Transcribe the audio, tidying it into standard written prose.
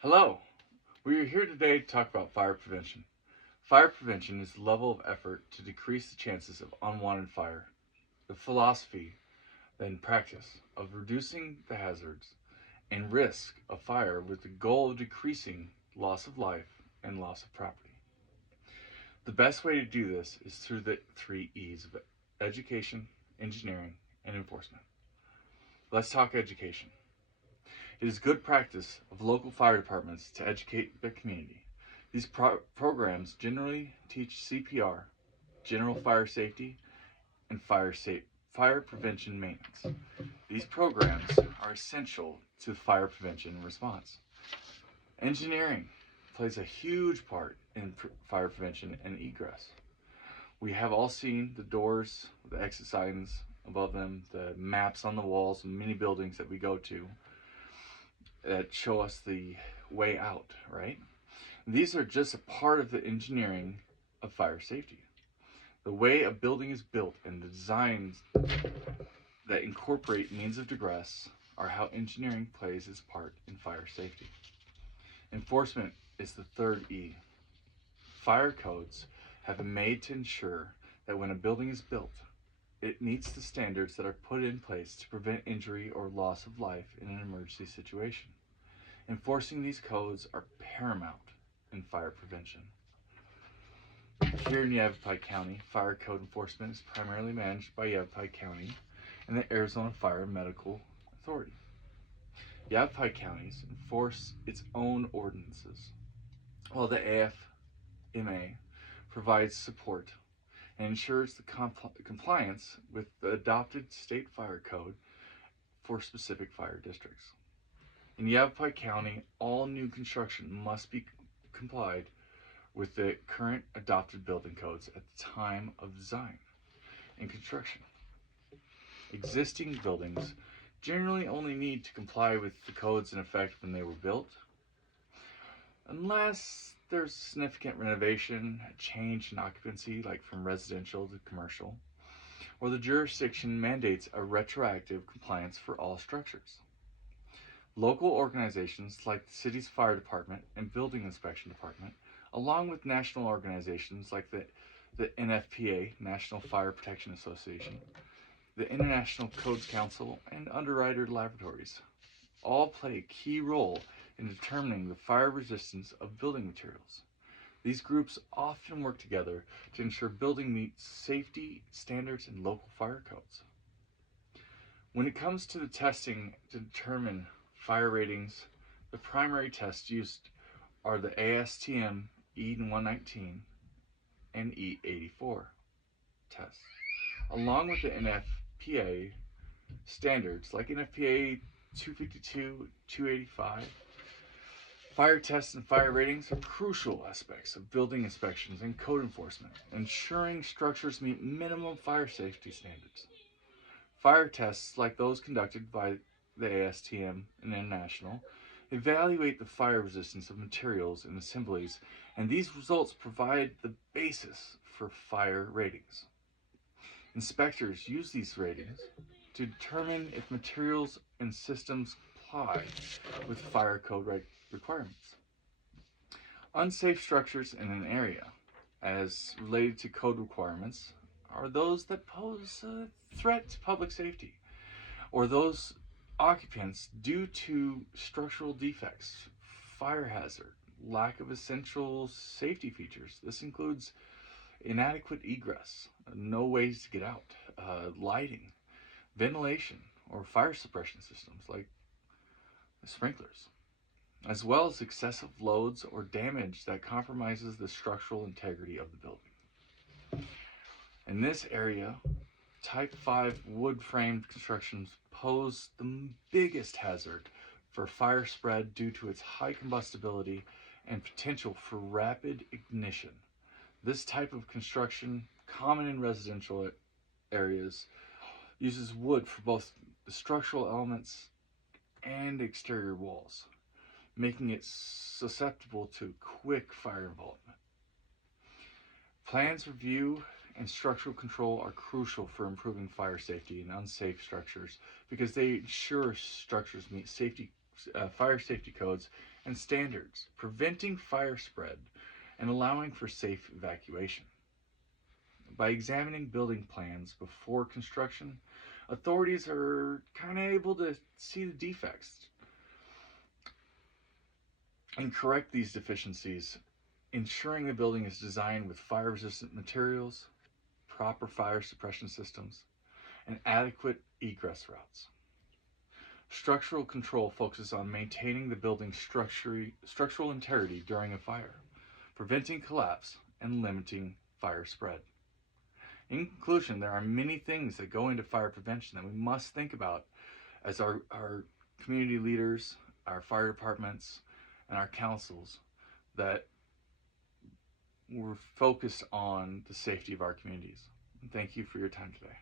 Hello! We are here today to talk about fire prevention. Fire prevention is the level of effort to decrease the chances of unwanted fire, the philosophy, then practice, of reducing the hazards and risk of fire with the goal of decreasing loss of life and loss of property. The best way to do this is through the three E's of education, engineering, and enforcement. Let's talk education. It is good practice of local fire departments to educate their community. These programs generally teach CPR, general fire safety, and fire prevention maintenance. These programs are essential to fire prevention and response. Engineering plays a huge part in fire prevention and egress. We have all seen the doors, the exit signs above them, the maps on the walls of many buildings that we go to that show us the way out, right? These are just a part of the engineering of fire safety. The way a building is built and the designs that incorporate means of egress are how engineering plays its part in fire safety. Enforcement is the third E. Fire codes have been made to ensure that when a building is built, it meets the standards that are put in place to prevent injury or loss of life in an emergency situation. Enforcing these codes are paramount in fire prevention. Here in Yavapai County, fire code enforcement is primarily managed by Yavapai County and the Arizona Fire Medical Authority. Yavapai counties enforce its own ordinances, while the AFMA provides support and ensures the compliance with the adopted state fire code for specific fire districts. In Yavapai County, all new construction must be complied with the current adopted building codes at the time of design and construction. Existing buildings generally only need to comply with the codes in effect when they were built, unless there's significant renovation, a change in occupancy, like from residential to commercial, or the jurisdiction mandates a retroactive compliance for all structures. Local organizations like the city's fire department and building inspection department, along with national organizations like the NFPA, National Fire Protection Association, the International Codes Council, and Underwriter Laboratories, all play a key role in determining the fire resistance of building materials. These groups often work together to ensure building meets safety standards and local fire codes. When it comes to the testing to determine fire ratings, the primary tests used are the ASTM E119 and E84 tests, along with the NFPA standards like NFPA 252, 285. Fire tests and fire ratings are crucial aspects of building inspections and code enforcement, ensuring structures meet minimum fire safety standards. Fire tests, like those conducted by the ASTM and International, evaluate the fire resistance of materials and assemblies, and these results provide the basis for fire ratings. Inspectors use these ratings to determine if materials and systems comply with fire code requirements. Unsafe structures in an area, as related to code requirements, are those that pose a threat to public safety, or those occupants due to structural defects, fire hazard, lack of essential safety features. This includes inadequate egress, no ways to get out, lighting, ventilation, or fire suppression systems like sprinklers, as well as excessive loads or damage that compromises the structural integrity of the building. In this area, Type 5 wood framed constructions pose the biggest hazard for fire spread due to its high combustibility and potential for rapid ignition. This type of construction, common in residential areas, uses wood for both the structural elements and exterior walls, making it susceptible to quick fire involvement. Plans review and structural control are crucial for improving fire safety in unsafe structures because they ensure structures meet safety fire safety codes and standards, preventing fire spread and allowing for safe evacuation. By examining building plans before construction, authorities are kind of able to see the defects and correct these deficiencies, ensuring the building is designed with fire resistant materials, proper fire suppression systems, and adequate egress routes. Structural control focuses on maintaining the building's structural integrity during a fire, preventing collapse, and limiting fire spread. In conclusion, there are many things that go into fire prevention that we must think about as our community leaders, our fire departments, and our councils, that we're focused on the safety of our communities. And thank you for your time today.